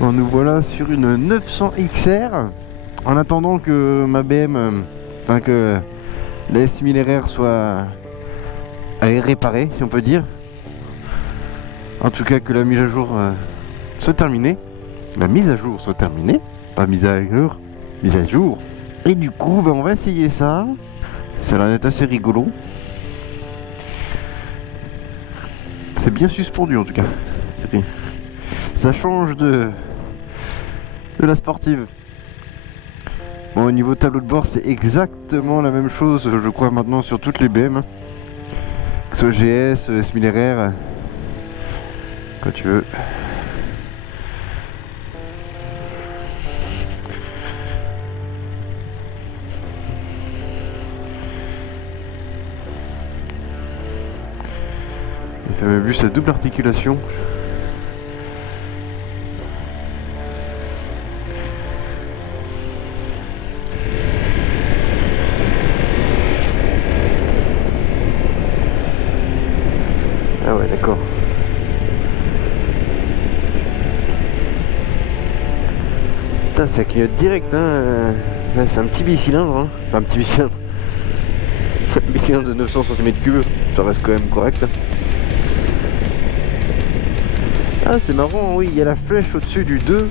Bon, nous voilà sur une 900 XR. En attendant que ma BM, enfin que la S1000 RR soit réparée, si on peut dire. En tout cas que la mise à jour soit terminée. La mise à jour soit terminée. Pas mise à jour, mise à jour. Et du coup, on va essayer ça. Ça a l'air d'être assez rigolo. C'est bien suspendu en tout cas. Ça change de la sportive. Bon, au niveau tableau de bord, c'est exactement la même chose, je crois, maintenant sur toutes les BM. Que ce soit GS, S1000 RR, quand tu veux. Il fait même plus à double articulation. Ah ouais, d'accord. Putain, ça clignote direct, hein. Là, c'est un petit bicylindre, hein. Enfin, un petit bicylindre. Un bicylindre de 900 cm3, ça reste quand même correct. Hein. Ah, c'est marrant, oui, il y a la flèche au-dessus du 2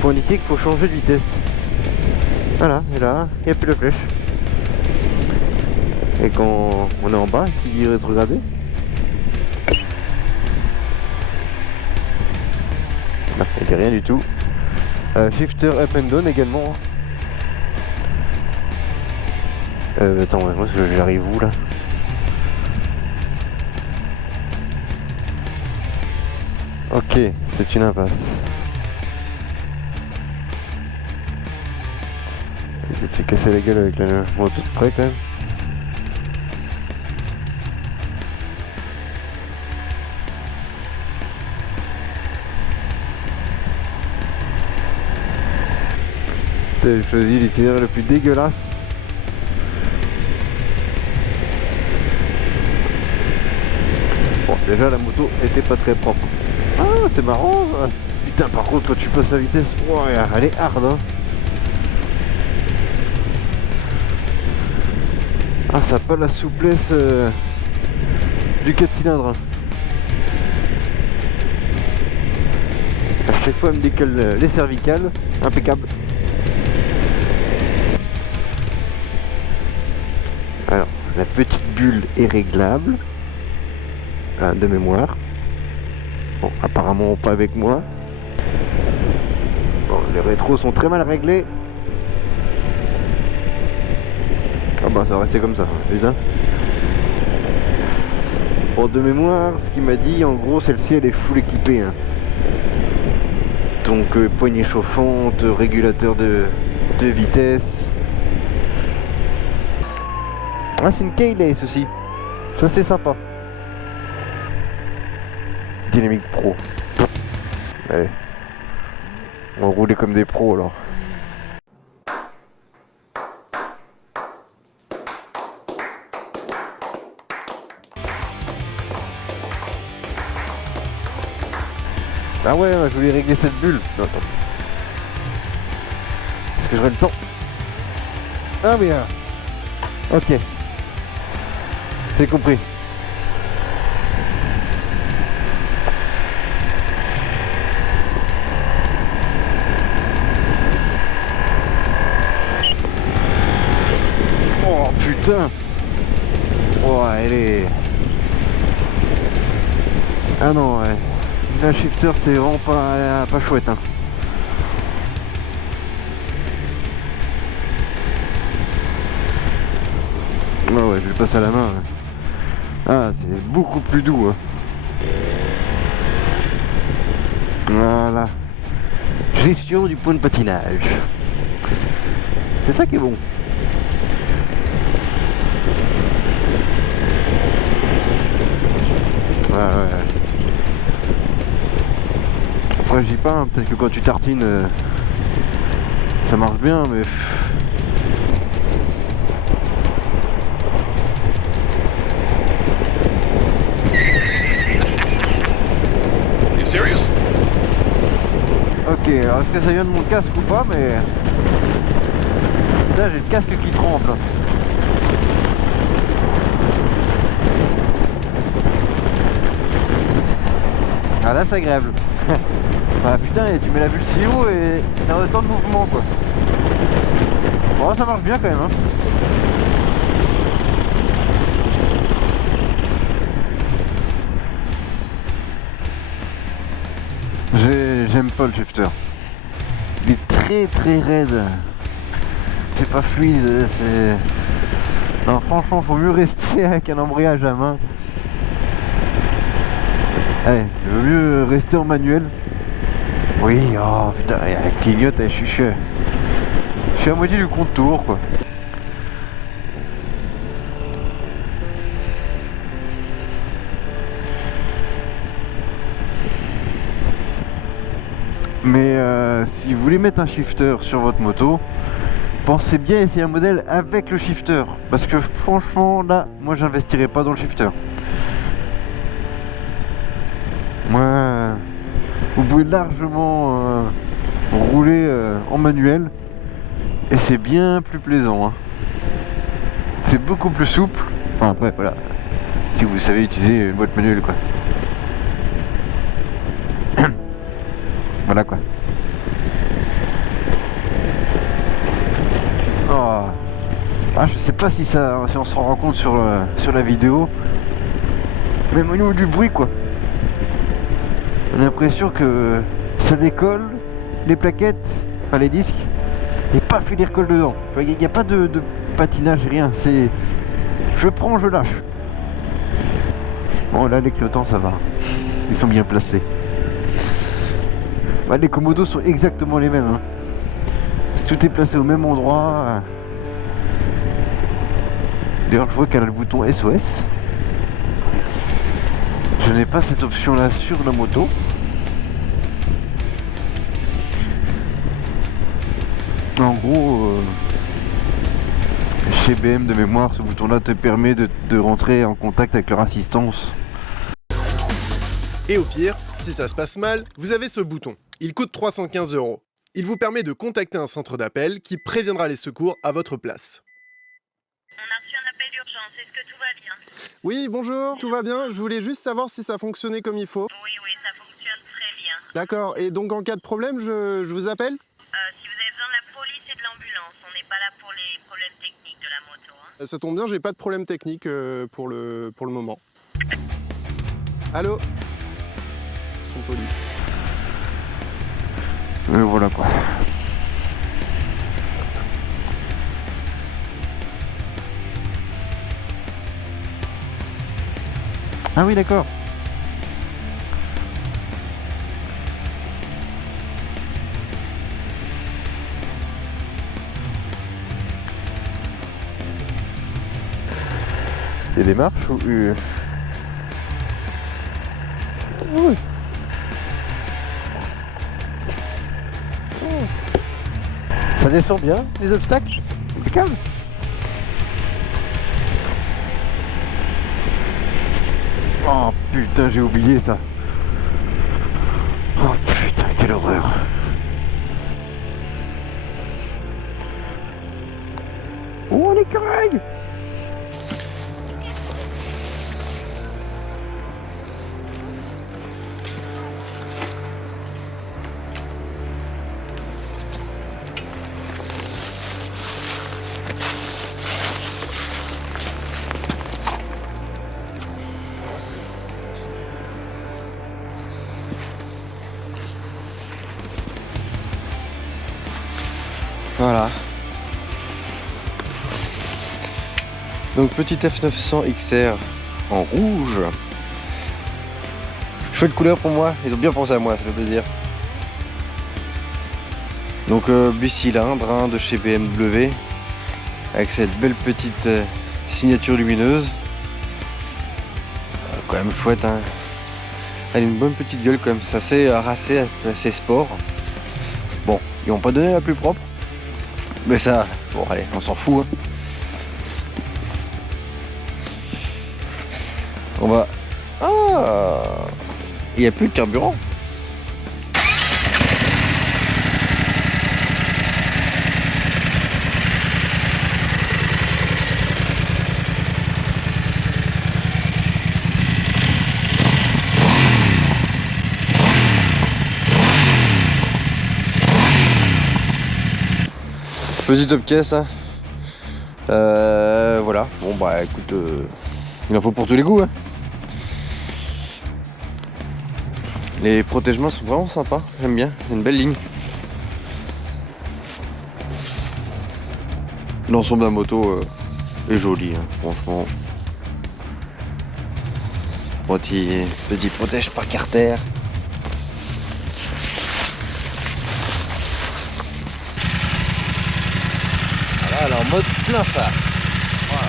pour indiquer qu'il faut changer de vitesse. Voilà, et là, il n'y a plus la flèche. Et quand on est en bas, qui dit rétrograder. Non, il n'y a rien du tout. Shifter up and down également. Attends, moi j'arrive où là? Ok, c'est une impasse. J'ai de se casser la gueule avec la moto de près quand même. J'ai choisi l'itinéraire le plus dégueulasse. Bon, déjà la moto était pas très propre. Ah, c'est marrant. Putain, par contre, toi tu passes la vitesse. Oh, elle est hard, hein. Ah, ça n'a pas la souplesse du 4 cylindres. À chaque fois, elle me décale les cervicales. Impeccable. Alors, la petite bulle est réglable. De mémoire. Bon, apparemment pas avec moi. Bon, les rétros sont très mal réglés. Ah bah ça va rester comme ça, déjà. Bon, de mémoire, ce qu'il m'a dit, en gros, celle-ci elle est full équipée. Hein. Donc poignée chauffante, régulateur de vitesse. Ah, c'est une Keyless aussi. Ça c'est sympa. Dynamique Pro. Allez. On va rouler comme des pros alors. Ah ouais, je voulais régler cette bulle. Non, attends. Est-ce que j'aurai le temps? Ah mais ok. J'ai compris. Oh putain. Oh elle est... Ah non ouais. La shifter c'est vraiment pas chouette hein. Ah ouais, je le passe à la main. Ah, c'est beaucoup plus doux. Hein. Voilà. Gestion du point de patinage. C'est ça qui est bon. Ouais, ouais. Après, je dis pas, hein, peut-être que quand tu tartines, ça marche bien, mais... Alors est-ce que ça vient de mon casque ou pas, mais là j'ai le casque qui tremble. Ah là c'est agréable. Ah putain, et tu mets la bulle si haut et t'as autant de mouvement quoi. Bon ça marche bien quand même hein. J'aime pas le shifter. Il est très raide. C'est pas fluide, c'est... Non franchement faut mieux rester avec un embrayage à main. Allez, je veux mieux rester en manuel. Oui, oh putain, elle clignote, je suis à moitié du contour quoi. Mais si vous voulez mettre un shifter sur votre moto, pensez bien à essayer un modèle avec le shifter. Parce que franchement là, moi j'investirais pas dans le shifter. Moi, vous pouvez largement rouler en manuel et c'est bien plus plaisant hein. C'est beaucoup plus souple. Enfin après voilà, si vous savez utiliser une boîte manuelle quoi. Voilà quoi. Oh. Ah je sais pas si on se rend compte sur la vidéo. Même au niveau du bruit quoi. On a l'impression que ça décolle, les plaquettes, enfin les disques, et paf il les recolle dedans. Il n'y a pas de patinage, rien, c'est... Je prends, je lâche. Bon là les clignotants ça va, ils sont bien placés. Bah, les commodos sont exactement les mêmes hein. Si tout est placé au même endroit... D'ailleurs je vois qu'elle a le bouton SOS. Je n'ai pas cette option là sur la moto. En gros, chez BM de mémoire, ce bouton là te permet de rentrer en contact avec leur assistance. Et au pire, si ça se passe mal, vous avez ce bouton. Il coûte 315 €. Il vous permet de contacter un centre d'appel qui préviendra les secours à votre place. On a reçu un appel d'urgence, est-ce que tout va bien? Oui, bonjour, tout va bien. Je voulais juste savoir si ça fonctionnait comme il faut. Oui, ça fonctionne très bien. D'accord, et donc en cas de problème, je vous appelle? Si vous avez besoin de la police et de l'ambulance, on n'est pas là pour les problèmes techniques de la moto. Hein. Ça tombe bien, j'ai pas de problème technique pour le moment. Allô? Ils sont polis. Voilà quoi. Ah oui d'accord. Il y a des marches ou... Oui. Ça descend bien, les obstacles. Impeccable. Oh putain, j'ai oublié ça. Oh putain, quelle horreur. Oh l'écureuil. Voilà. Donc petit F900 XR en rouge. Chouette couleur pour moi, ils ont bien pensé à moi, ça fait plaisir. Donc bicylindre hein, de chez BMW avec cette belle petite signature lumineuse. Quand même chouette hein. Elle a une bonne petite gueule quand même, c'est assez racé, assez sport. Bon, ils m'ont pas donné la plus propre. Mais ça, bon allez, on s'en fout. Hein. On va... Ah, il n'y a plus de carburant. Petit top caisse, hein. Voilà, bon bah écoute, il en faut pour tous les goûts, hein. Les protège-mains sont vraiment sympas, j'aime bien, c'est une belle ligne. L'ensemble de la moto est joli, hein, franchement. Petit protège par carter. Voilà, elle est en mode plein phare. Voilà.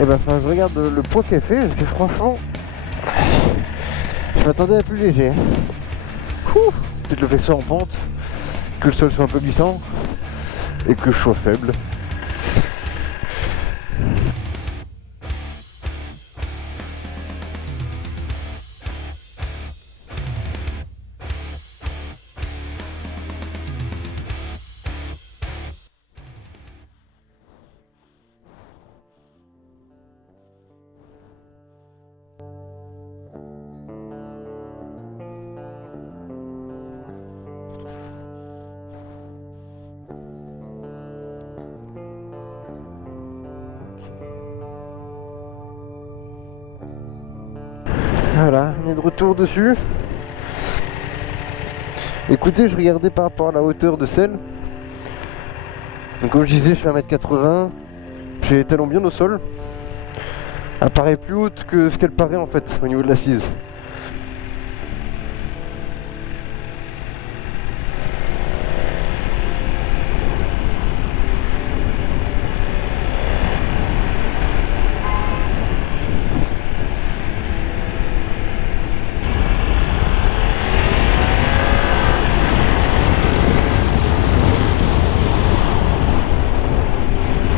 Et ben, je regarde le poids qu'elle fait, parce que franchement, je m'attendais à plus léger. Peut-être le fait que ce soit en pente, que le sol soit un peu glissant, et que je sois faible. Voilà, on est de retour dessus. Écoutez, je regardais par rapport à la hauteur de selle. Donc comme je disais, je fais 1m80. J'ai les talons bien au sol. Elle paraît plus haute que ce qu'elle paraît en fait au niveau de l'assise.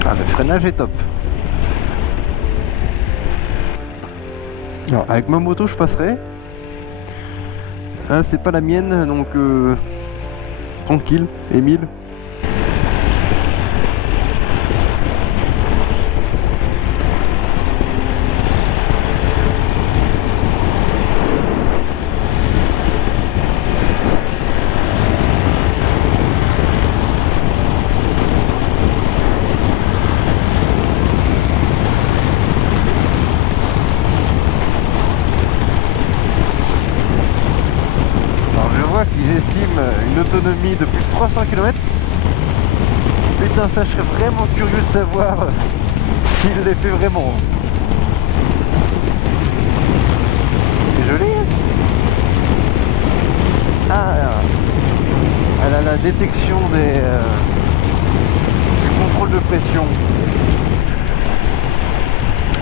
Ah, le freinage est top. Alors avec ma moto je passerai. Ah, c'est pas la mienne donc tranquille, Émile. Ils estiment une autonomie de plus de 300 km. Putain, ça je serais vraiment curieux de savoir s'il les fait vraiment. C'est joli, hein. Ah, elle a la détection du contrôle de pression.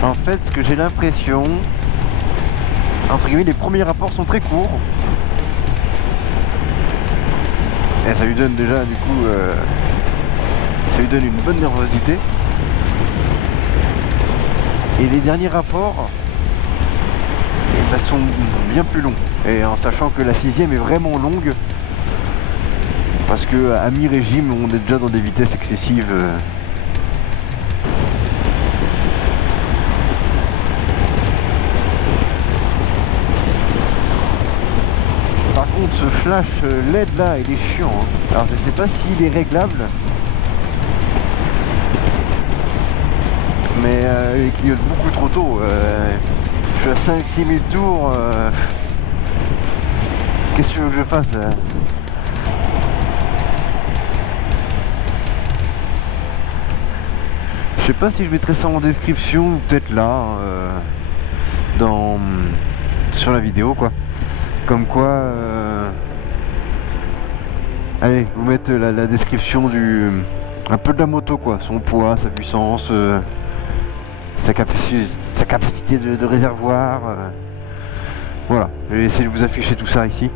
En fait, ce que j'ai l'impression, entre guillemets, les premiers rapports sont très courts. Et ça lui donne déjà du coup ça lui donne une bonne nervosité. Et les derniers rapports sont bien plus longs. Et en sachant que la 6ème est vraiment longue. Parce que à mi-régime on est déjà dans des vitesses excessives. Par contre ce flash LED là il est chiant, hein. Alors je sais pas s'il est réglable, mais il clignote beaucoup trop tôt. Je suis à 5-6 000 tours. Qu'est-ce que tu veux que je fasse Je sais pas si je mettrai ça en description ou peut-être là sur la vidéo quoi. Comme quoi allez, vous mettre la description un peu de la moto quoi, son poids, sa puissance, sa capacité de réservoir. Voilà, je vais essayer de vous afficher tout ça ici.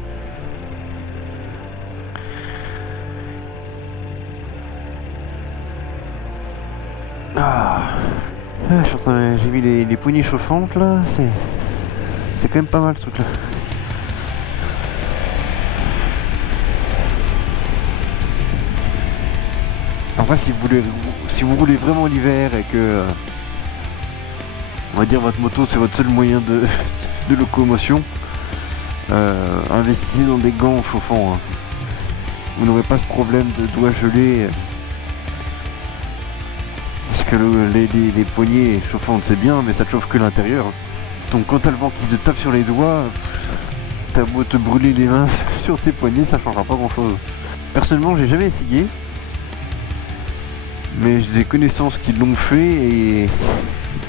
J'ai mis les poignées chauffantes là, c'est quand même pas mal ce truc là. Après si vous roulez vraiment l'hiver et que on va dire votre moto c'est votre seul moyen de locomotion, investissez dans des gants chauffants. Hein. Vous n'aurez pas ce problème de doigts gelés. Parce que les poignets chauffantes c'est bien, mais ça te chauffe que l'intérieur. Donc quand t'as le vent qui te tape sur les doigts, t'as beau te brûler les mains sur tes poignets, ça changera pas grand chose. Personnellement j'ai jamais essayé. Mais j'ai des connaissances qui l'ont fait et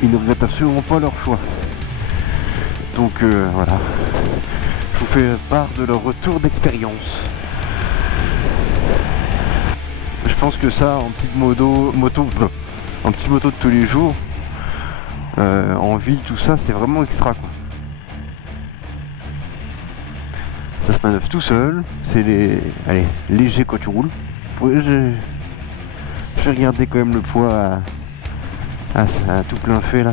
ils ne regrettent absolument pas leur choix. Donc voilà. Je vous fais part de leur retour d'expérience. Je pense que ça, en petite en petite moto de tous les jours, en ville, tout ça, c'est vraiment extra quoi. Ça se manœuvre tout seul, c'est léger quand tu roules. Je vais regarder quand même le poids à tout plein fait là.